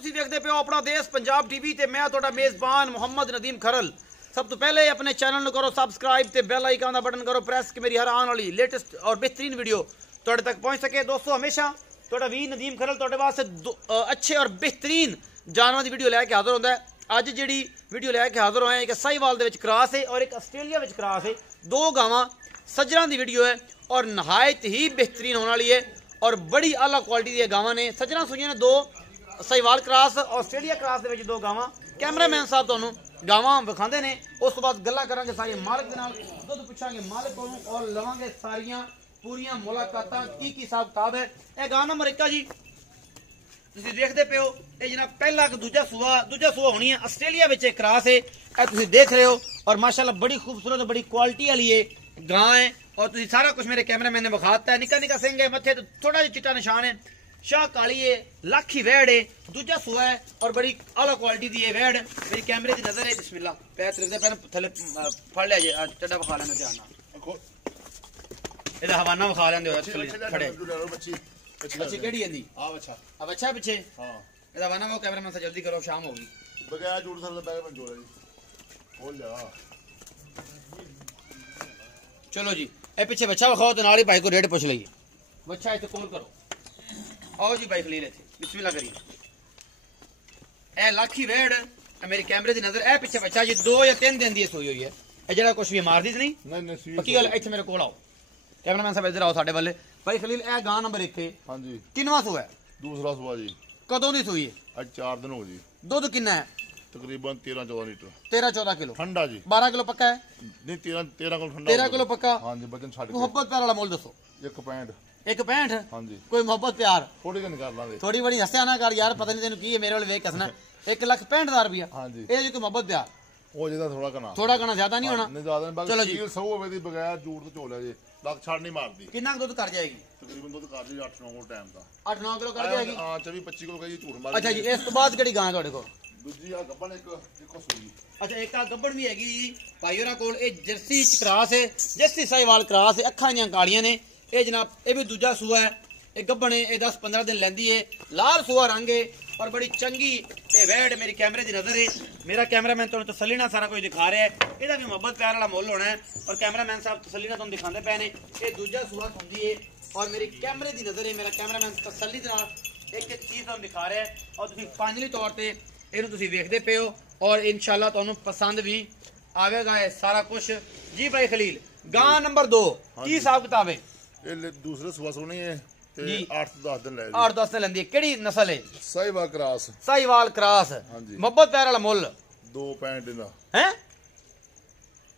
ਤੁਸੀਂ ਵੇਖਦੇ ਪਿਓ ਆਪਣਾ ਦੇਸ਼ ਪੰਜਾਬ ਟੀਵੀ ਤੇ ਮੈਂ ਤੁਹਾਡਾ ਮੇਜ਼ਬਾਨ ਮੁਹੰਮਦ ਨਦੀਮ ਖਰਲ। ਸਭ ਤੋਂ ਪਹਿਲੇ ਆਪਣੇ ਚੈਨਲ ਨੂੰ ਕਰੋ ਸਬਸਕ੍ਰਾइब ਤੇ ਬੈਲ ਆਈਕਨ ਦਾ ਬਟਨ ਕਰੋ ਪ੍ਰੈਸ ਕਿ ਮੇਰੀ ਹਰ ਆਉਣ ਵਾਲੀ ਲੇਟੈਸਟ ਔਰ ਬਿਹਤਰੀਨ ਵੀਡੀਓ ਤੁਹਾਡੇ ਤੱਕ ਪਹੁੰਚ ਸਕੇ। ਦੋਸਤੋ ਹਮੇਸ਼ਾ ਤੁਹਾਡਾ ਵੀ ਨਦੀਮ ਖਰਲ ਤੁਹਾਡੇ ਵਾਸਤੇ अच्छे और बेहतरीन जानवर की वीडियो लैके हाजिर होता है। अज जी वीडियो लैके हाजिर होए एक साहिवाल दे विच क्रॉस है और एक आस्ट्रेलिया विच क्रॉस है। दो गावां सज्जरां दी वीडियो है और नहायत ही बेहतरीन होने वाली है और बड़ी आला क्वालिटी दी गावां ने। सज्जरां सुइयां ने दो साहिवाल क्रॉस आस्ट्रेलिया क्रॉस दे विच दो गावां। कैमरामैन साहब तुहानूं गावां विखांदे ने, उस तो बाद गल्लां करांगे सारे मालिक दे नाल, दुध पुछांगे मालिक कोलों और लवांगे सारियां पूरियां मुलाकातां की हिसाब किताब है। यह गां नंबर 1 जी तुसीं देखदे पिओ। ये जनाब पहला दूजा सूआ होनी है आस्ट्रेलिया विच क्रॉस है। यह तुसीं देख रहे हो और माशाल्लाह बड़ी खूबसूरत बड़ी क्वालिटी वाली ये गां है और तुसीं सारा कुछ मेरे कैमरामैन ने विखाता है। निक्का निक्का सिंह है, मत्थे तो थोड़ा जिहा चिट्टा निशान है, शाह काली है, लाखी वैड़ है, दूजा सूआ है और बड़ी आला क्वालिटी दी है वैड़। मेरी कैमरे की नजर है। बिस्मिल्लाह पैर रखदे पैर थले फड़ लिया जे चड्डा विखा लेना ध्यान नाल। ਇਹਦਾ ਹਵਾਨਾ ਵਿਖਾ ਲੈਂਦੇ ਹੋ ਖੜੇ ਬੱਚੀ ਕਿਹੜੀ ਆਂਦੀ ਆ ਬੱਚਾ ਆ ਬੱਚਾ ਪਿੱਛੇ ਹਾਂ ਇਹਦਾ ਹਵਾਨਾ ਉਹ ਕੈਮਰਾਮੈਨ ਸੇ ਜਲਦੀ ਕਰੋ ਸ਼ਾਮ ਹੋ ਗਈ ਬਗੈਰ ਝੂਠ ਸਰ ਦਾ ਪੈਰ ਮੰਜੋੜਾ ਜੀ ਖੋਲ ਲਿਆ। ਚਲੋ ਜੀ ਇਹ ਪਿੱਛੇ ਬੱਚਾ ਵਿਖਾਓ ਤੇ ਨਾਲ ਹੀ ਭਾਈ ਕੋ ਰੇਟ ਪੁੱਛ ਲਈਏ। ਬੱਚਾ ਇੱਥੇ ਕੋਲ ਕਰੋ। ਆਓ ਜੀ ਭਾਈ ਖਲੀਲ ਇੱਥੇ ਬਿਸਮਿਲ੍ਲਾ ਕਰੀਏ। ਇਹ ਲਾਖੀ ਵੇੜ ਮੇਰੇ ਕੈਮਰੇ ਦੀ ਨਜ਼ਰ। ਇਹ ਪਿੱਛੇ ਬੱਚਾ ਜੀ 2 ਜਾਂ 3 ਦਿਨ ਦੀ ਸੋਈ ਹੋਈ ਹੈ। ਇਹ ਜਿਹੜਾ ਕੁਝ ਵੀ ਮਾਰਦੀ ਨਹੀਂ ਨਹੀਂ ਪੱਕੀ ਗੱਲ। ਇੱਥੇ ਮੇਰੇ ਕੋਲ ਆਓ कैमरामैन साहब इधर आओ साडे वाले। भाई खलील ए गां नंबर 1 है हां जी। किनवा सूआ है? दूसरा सूआ जी। कदों दी सूई है? आज 4 दिन हो जी। दूध कितना है? तकरीबन 13-14 लीटर। 13-14 किलो ठंडा जी। 12 किलो पक्का है? नहीं 13 किलो ठंडा। 13 किलो पक्का हां जी। वजन छाड़ मोहब्बत प्यार वाला मोल दसो। 165 165 हां जी। कोई मोहब्बत प्यार थोड़ी नहीं कर लांगे थोड़ी बड़ी हंसया ना कर यार, पता नहीं तेनु की है मेरे वाले वेख कसना। 1,65,000 रुपया हां जी। ए जी कोई मोहब्बत प्यार ओ जेदा थोड़ा कना ज्यादा नहीं होना नहीं ज्यादा नहीं। चलो जी 100 होवे दी बगैर झूठ तो चोला जी ਲੱਖ ਛੱਡ ਨਹੀਂ ਮਾਰਦੀ। ਕਿੰਨਾ ਦੁੱਧ ਕਰ ਜਾਏਗੀ? ਤਕਰੀਬਨ ਦੁੱਧ ਕਰ ਜੀ 8-9 ਕਿਲੋ ਟਾਈਮ ਦਾ। 8-9 ਕਿਲੋ ਕਰ ਜਾਏਗੀ ਹਾਂ। 24-25 ਕਿਲੋ ਕਹੀ ਝੂਠ ਮਾਰ। ਅੱਛਾ ਜੀ ਇਸ ਤੋਂ ਬਾਅਦ ਕਿਹੜੀ ਗਾਂ ਤੁਹਾਡੇ ਕੋਲ? ਦੂਜੀ ਆ ਗੱਬਣ ਇੱਕੋ ਸੂਈ। ਅੱਛਾ ਇੱਕ ਆ ਗੱਬਣ ਵੀ ਹੈਗੀ ਜੀ ਭਾਈ ਹੋਰਾਂ ਕੋਲ। ਇਹ ਜਰਸੀ ਕਰਾਸ ਹੈ, ਜਰਸੀ ਸਾਹੀਵਾਲ ਕਰਾਸ ਹੈ, ਅੱਖਾਂ ਦੀਆਂ ਕਾਲੀਆਂ ਨੇ। ਇਹ ਜਨਾਬ ਇਹ ਵੀ ਦੂਜਾ ਸੂਆ ਹੈ। ਇਹ ਗੱਬਣ ਹੈ, ਇਹ 10-15 दिन ਲੈਂਦੀ ਹੈ। ਲਾਲ ਸੂਆ ਰੰਗ ਹੈ और बड़ी चंगी ये वैड मेरी कैमरे की नजर है। मेरा कैमरामैन तुहानूं तसल्ली नाल सारा कुछ दिखा रहा है। ਇਹਦਾ भी मोहब्बत प्यार वाला मुल होना है और कैमरामैन साहब तसल्ली नाल तुहानूं दिखाते पे ने। ये दूजा सूआ हुंदी है और मेरी कैमरे की नजर है। मेरा कैमरामैन तसल्ली नाल एक एक चीज़ तुहानूं दिखा रहा है और तुसीं फाइनली तौर पे ਇਹਨੂੰ ਤੁਸੀਂ ਵੇਖਦੇ ਪਏ ਹੋ और इंशाअल्लाह तुहानूं पसंद भी आवेगा ये सारा कुछ जी। भाई खलील गां नंबर 2 की हिसाब किताब है? ये दूसरे सूआ सोनी है 8-10 दिन ले 8-10 दिन लेंदी है। केड़ी नस्ल है? साहिवाल क्रॉस मोहब्बत प्यार वाला मुल 2.65 दा है।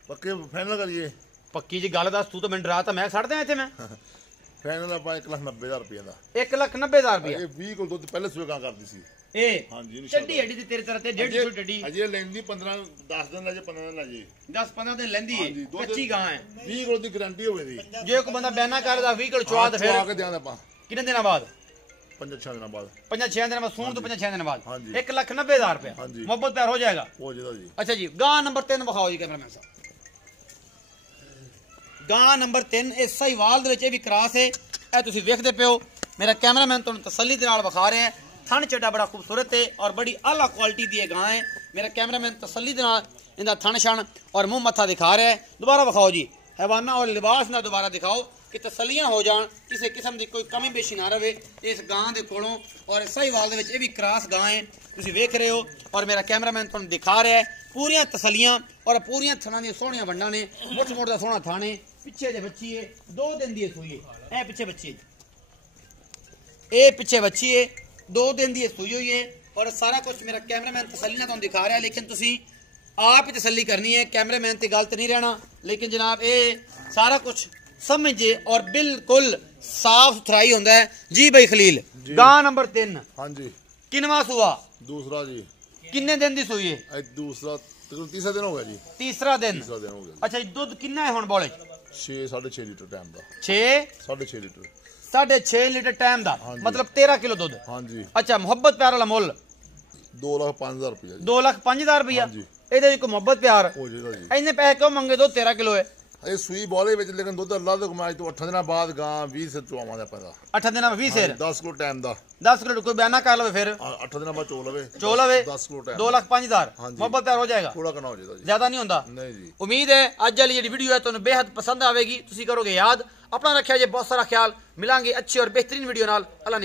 पक्के फाइनल करिए पक्की जी गल दस। तू तो मैं डरा मैं छड़ दियां इत्थे मैं फाइनल ਆਪਾਂ 1,90,000 रुपए ਦਾ। 1,90,000 रुपए ਇਹ 20 ਕਿਲੋ ਦੁੱਧ ਪਹਿਲੇ ਸੂਏ ਕਾਂ ਕਰਦੀ ਸੀ ਇਹ ਹਾਂ ਜੀ। ਚੱਡੀ ਹੱਡੀ ਦੀ ਤੇਰੇ ਤਰ੍ਹਾਂ ਤੇ 150 ਚੱਡੀ ਅਜੇ ਲੈਂਦੀ 10 ਦਿਨ ਲੈ ਜੇ 15 ਦਿਨ ਲੈ ਜੇ 10-15 ਦਿਨ ਲੈਂਦੀ ਹੈ। ਕੱਚੀ ਗਾਂ ਹੈ 20 ਕਿਲੋ ਦੀ ਗਾਰੰਟੀ ਹੋਵੇ ਦੀ। ਜੇ ਕੋਈ ਬੰਦਾ ਬਿਆਨਾ ਕਰਦਾ 20 ਕਿਲੋ ਚਵਾ ਤੇ ਫਿਰ ਆ ਕੇ ਦਿਆਂ ਆਪਾਂ ਕਿੰਨੇ ਦਿਨਾਂ ਬਾਅਦ? 5-6 ਦਿਨਾਂ ਬਾਅਦ। 5-6 ਦਿਨਾਂ ਬਾਅਦ ਸੂਣ ਤੋਂ 5-6 ਦਿਨਾਂ ਬਾਅਦ 1,90,000 रुपए मोहब्बत प्यार हो जाएगा हो जाएगा जी। अच्छा जी गां नंबर 3 ਵਿਖਾਓ ਜੀ ਕੈਮਰਾਮੈਨ ਸਾਹਿਬ। गां नंबर 3 इस साहिवाल दे विच भी क्रॉस है। ਇਹ ਤੁਸੀਂ ਵੇਖਦੇ ਪਿਓ। मेरा कैमरामैन ਤੁਹਾਨੂੰ ਤਸੱਲੀ ਦੇ ਨਾਲ ਵਿਖਾ ਰਿਹਾ है। थन चड्डा बड़ा खूबसूरत है और बड़ी आला क्वालिटी दी गां है। मेरा कैमरामैन तसल्ली दे नाल इहदा थन छण और मुंह मत्था दिखा रहा है। दोबारा विखाओ जी हैवाना और लिबास ना दोबारा दिखाओ कि तसल्लियां हो जान, किसी किस्म की कोई कमी पेशी ना रहे इस गां दे कोलों। और साहिवाल दे विच भी क्रॉस गां है तुसीं वेख रहे हो और मेरा कैमरामैन तुहानूं दिखा रहा है पूरियां तसल्लियां और पूरियां थणां दी सोहणियां वंडां ने। मुठ मुठ दा सोहना थण है। पिछे दे बच्ची है 2 दिन दी सूई है। ए पिछे बच्ची ए पिछे बच्ची है 2 दिन की सूई हुई है और सारा कुछ मेरा कैमरामैन तसल्ली नाल तुहानूं दिखा रहा है। लेकिन तुसीं आप ही तसल्ली करनी है, कैमरामैन ते गलत नहीं रहना। लेकिन जनाब ये सारा कुछ समझे और बिल्कुल साफ सुथराई होंदा है जी। भाई खलील गां नंबर 3 हां जी। किनवा सूआ? दूसरा जी। किन्ने दिन की सूई है? दूसरा तीसरा दिन हो गया जी। तीसरा दिन हो गया। अच्छा दुध कितना है हुण बोले? 6-6.5 लीटर टाइम दा। 6-6.5 लीटर 6.5 लीटर टाइम दा मतलब 13 किलो दूध हां जी। अच्छा मोहब्बत प्यार वाला मुल 2,05,000 रुपया। 2,05,000 रुपया ਇਹਦੇ ਵਿੱਚ ਕੋਈ ਮੁਹੱਬਤ ਪਿਆਰ ਹੋ ਜਾਏਗਾ ਜੀ। ਇੰਨੇ ਪੈਸੇ ਕਿਉਂ ਮੰਗੇ? 13 ਕਿਲੋ ਹੈ ਇਹ ਸੂਈ ਬੋਲੇ ਵਿੱਚ ਲੇਕਿਨ ਦੁੱਧ ਅੱਲਾ ਦੇ ਕਮਾਈ ਤੋਂ 8 ਦਿਨਾਂ ਬਾਅਦ ਗਾਂ 20 ਸਿਰ ਚੋਵਾਂ ਦਾ ਪੈਦਾ 8 ਦਿਨਾਂ 20 ਸਿਰ 10 ਕਿਲੋ ਟਾਈਮ ਦਾ 10 ਕਿਲੋ ਕੋਈ ਬਿਆਨਾ ਕਰ ਲਵੇ ਫਿਰ 8 ਦਿਨਾਂ ਬਾਅਦ ਚੋ ਲਵੇ 10 ਕਿਲੋ ਟਾਈਮ 2,05,000 ਮੁਹੱਬਤ ਤਿਆਰ ਹੋ ਜਾਏਗਾ ਥੋੜਾ ਕਨਾ ਹੋ ਜਾਏਗਾ ਜੀ ਜ਼ਿਆਦਾ ਨਹੀਂ ਹੁੰਦਾ ਨਹੀਂ ਜੀ ਉਮੀਦ ਹੈ ਅੱਜ ਵਾਲੀ ਜਿਹੜੀ ਵੀਡੀਓ ਹੈ ਤੁਹਾਨੂੰ ਬੇहद ਪਸੰਦ ਆਵੇਗੀ ਤੁਸੀਂ ਕਰੋਗੇ ਯਾਦ ਆਪਣਾ ਰੱਖਿਆ ਜੇ ਬਹੁਤ ਸਾਰਾ ਖਿਆਲ ਮਿਲਾਂਗੇ ਅੱਛੀ ਔਰ ਬਿਹਤਰੀਨ ਵੀਡੀਓ ਨਾਲ ਅੱਲਾ